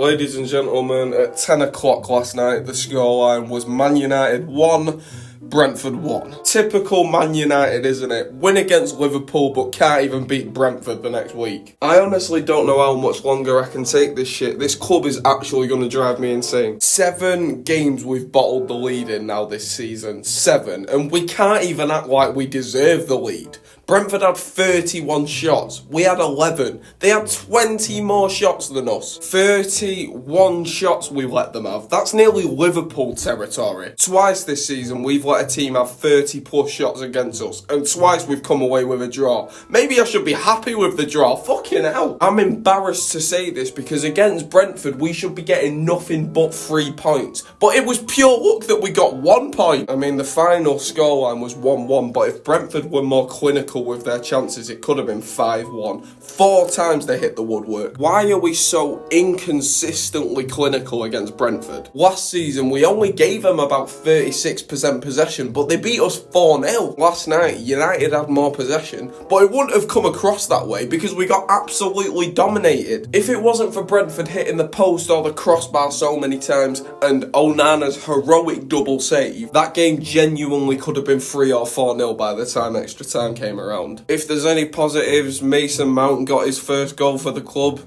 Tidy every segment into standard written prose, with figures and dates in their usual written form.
Ladies and gentlemen, at 10 o'clock last night, the scoreline was Man United 1, Brentford 1. Typical Man United, isn't it? Win against Liverpool, but can't even beat Brentford the next week. I honestly don't know how much longer I can take this shit. This club is actually going to drive me insane. 7 games we've bottled the lead in now this season. 7. And we can't even act like we deserve the lead. Brentford had 31 shots. We had 11. They had 20 more shots than us. 31 shots we let them have. That's nearly Liverpool territory. Twice this season we've let a team have 30 plus shots against us. And twice we've come away with a draw. Maybe I should be happy with the draw. Fucking hell. I'm embarrassed to say this because against Brentford we should be getting nothing but 3 points. But it was pure luck that we got 1 point. I mean, the final scoreline was 1-1. But if Brentford were more clinical with their chances, it could have been 5-1. 4 times they hit the woodwork. Why are we so inconsistently clinical against Brentford? Last season we only gave them about 36% possession, but they beat us 4-0. Last night United had more possession, but it wouldn't have come across that way because we got absolutely dominated. If it wasn't for Brentford hitting the post or the crossbar so many times and Onana's heroic double save, that game genuinely could have been 3 or 4-0 by the time extra time came around. If there's any positives, Mason Mount got his first goal for the club.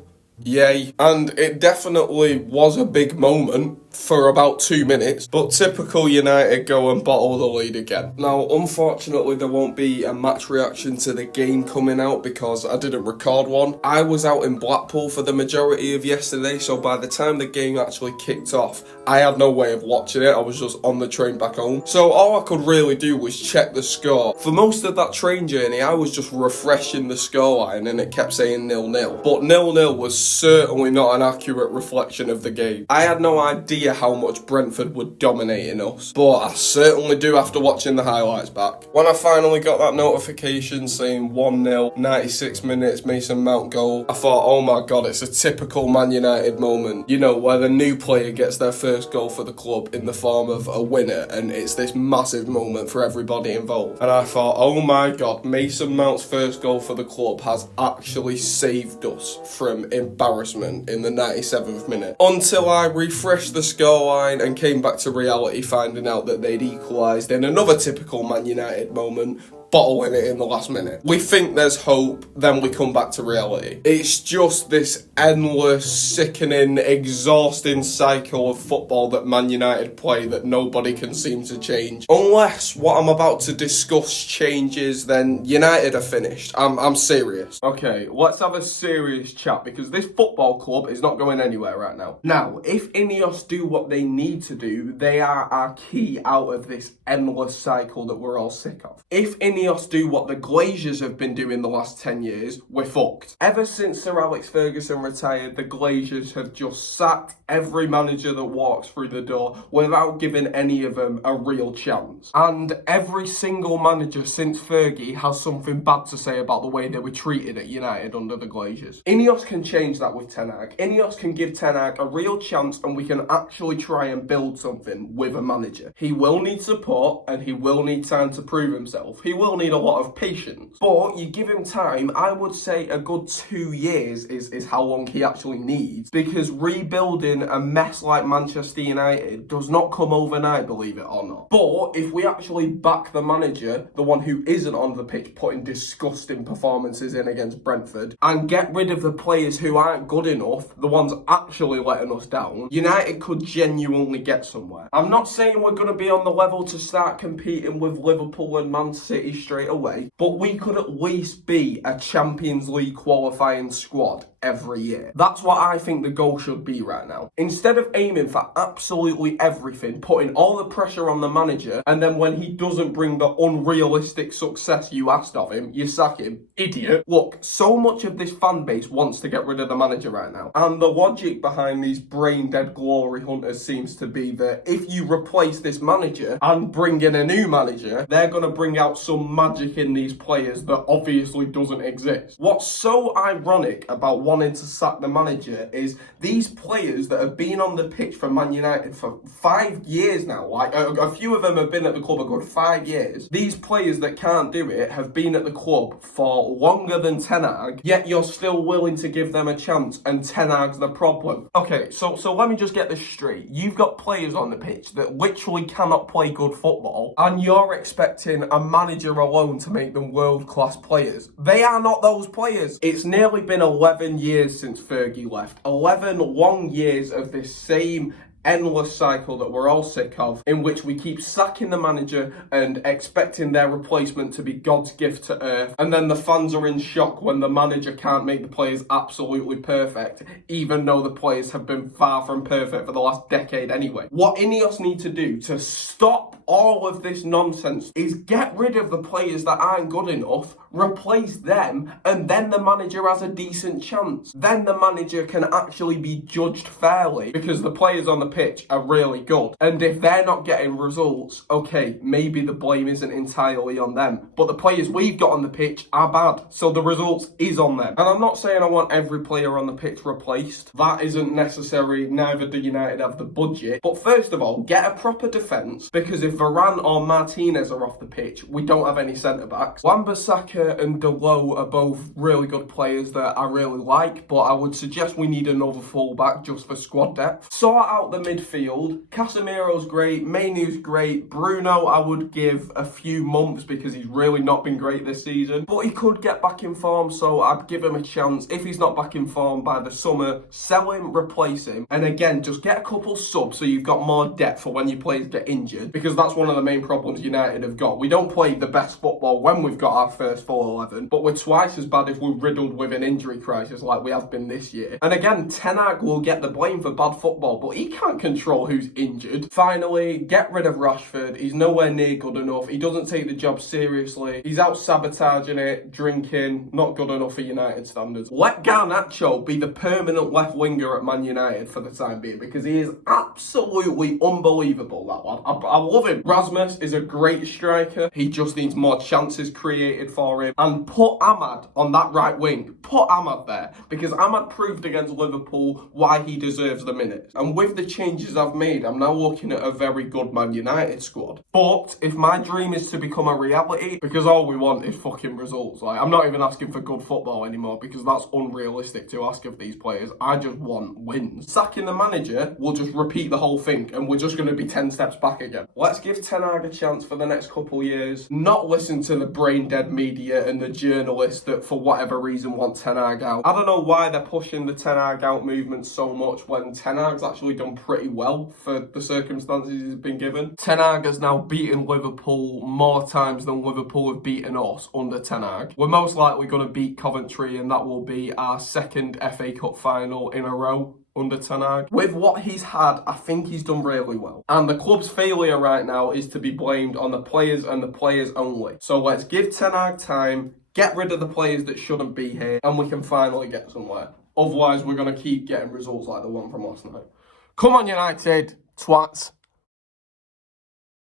Yay. And it definitely was a big moment for about 2 minutes, but typical United go and bottle the lead again. Now, unfortunately, there won't be a match reaction to the game coming out because I didn't record one. I was out in Blackpool for the majority of yesterday, so by the time the game actually kicked off, I had no way of watching it. I was just on the train back home. So all I could really do was check the score. For most of that train journey, I was just refreshing the scoreline and it kept saying 0-0. But 0-0 was certainly not an accurate reflection of the game. I had no idea how much Brentford were dominating us, but I certainly do after watching the highlights back. When I finally got that notification saying 1-0, 96 minutes, Mason Mount goal, I thought, oh my god, it's a typical Man United moment, you know, where the new player gets their first goal for the club in the form of a winner, and it's this massive moment for everybody involved. And I thought, oh my god, Mason Mount's first goal for the club has actually saved us from embarrassment in the 97th minute. Until I refreshed the scoreline and came back to reality, finding out that they'd equalised in another typical Man United moment, bottling it in the last minute. We think there's hope, then we come back to reality. It's just this endless, sickening, exhausting cycle of football that Man United play that nobody can seem to change. Unless what I'm about to discuss changes, then United are finished. I'm serious. Okay, let's have a serious chat because this football club is not going anywhere right now. Now, if Ineos do what they need to do, they are our key out of this endless cycle that we're all sick of. If Ineos do what the Glazers have been doing the last 10 years, we're fucked. Ever since Sir Alex Ferguson retired, the Glazers have just sacked every manager that walks through the door without giving any of them a real chance. And every single manager since Fergie has something bad to say about the way they were treated at United under the Glazers. Ineos can change that with Ten Hag. Ineos can give Ten Hag a real chance and we can actually try and build something with a manager. He will need support and he will need time to prove himself. He will need a lot of patience. But you give him time, I would say a good 2 years is how long he actually needs, because rebuilding a mess like Manchester United does not come overnight, believe it or not. But if we actually back the manager, the one who isn't on the pitch putting disgusting performances in against Brentford, and get rid of the players who aren't good enough, the ones actually letting us down, United could genuinely get somewhere. I'm not saying we're going to be on the level to start competing with Liverpool and Man City straight away, but we could at least be a Champions League qualifying squad every year. That's what I think the goal should be right now. Instead of aiming for absolutely everything, putting all the pressure on the manager, and then when he doesn't bring the unrealistic success you asked of him, you sack him. Idiot. Look, so much of this fan base wants to get rid of the manager right now, and the logic behind these brain-dead glory hunters seems to be that if you replace this manager and bring in a new manager, they're going to bring out some magic in these players that obviously doesn't exist. What's so ironic about wanting to sack the manager is these players that have been on the pitch for Man United for 5 years now, like a few of them have been at the club a good 5 years. These players that can't do it have been at the club for longer than Ten Hag, yet you're still willing to give them a chance, and Ten Hag's the problem. Okay, so let me just get this straight. You've got players on the pitch that literally cannot play good football, and you're expecting a manager alone to make them world-class players. They are not those players. It's nearly been 11 years since Fergie left. 11 long years of this same endless cycle that we're all sick of, in which we keep sacking the manager and expecting their replacement to be God's gift to earth, and then the fans are in shock when the manager can't make the players absolutely perfect, even though the players have been far from perfect for the last decade anyway. What Ineos need to do to stop all of this nonsense is get rid of the players that aren't good enough, replace them, and then the manager has a decent chance. Then the manager can actually be judged fairly, because the players on the pitch are really good. And if they're not getting results, okay, maybe the blame isn't entirely on them. But the players we've got on the pitch are bad, so the results is on them. And I'm not saying I want every player on the pitch replaced. That isn't necessary, neither do United have the budget. But first of all, get a proper defence, because if Varane or Martinez are off the pitch, we don't have any centre-backs. Wan-Bissaka and Delo are both really good players that I really like, but I would suggest we need another full-back just for squad depth. Sort out the midfield. Casemiro's great, Mainoo's great, Bruno I would give a few months because he's really not been great this season, but he could get back in form, so I'd give him a chance. If he's not back in form by the summer, sell him, replace him, and again, just get a couple subs so you've got more depth for when your players get injured, because that's one of the main problems United have got. We don't play the best football when we've got our first full 11, but we're twice as bad if we're riddled with an injury crisis like we have been this year. And again, Ten Hag will get the blame for bad football, but he can't control who's injured. Finally, get rid of Rashford. He's nowhere near good enough. He doesn't take the job seriously. He's out sabotaging it, drinking, not good enough for United standards. Let Garnacho be the permanent left winger at Man United for the time being, because he is absolutely unbelievable, that lad. I love him. Rasmus is a great striker. He just needs more chances created for him. And put Ahmad on that right wing. Put Ahmad there, because Ahmad proved against Liverpool why he deserves the minutes. And with the changes I've made, I'm now looking at a very good Man United squad. But if my dream is to become a reality, because all we want is fucking results, like, I'm not even asking for good football anymore, because that's unrealistic to ask of these players. I just want wins. Sacking the manager will just repeat the whole thing, and we're just going to be 10 steps back again. Let's give Ten Hag a chance for the next couple of years. Not listen to the brain dead media and the journalists that for whatever reason want Ten Hag out. I don't know why they're pushing the Ten Hag out movement so much when Ten Hag's actually done pretty well for the circumstances he's been given. Ten Hag has now beaten Liverpool more times than Liverpool have beaten us under Ten Hag. We're most likely going to beat Coventry, and that will be our second FA Cup final in a row under Ten Hag. With what he's had, I think he's done really well. And the club's failure right now is to be blamed on the players and the players only. So let's give Ten Hag time, get rid of the players that shouldn't be here, and we can finally get somewhere. Otherwise, we're going to keep getting results like the one from last night. Come on, United, twats.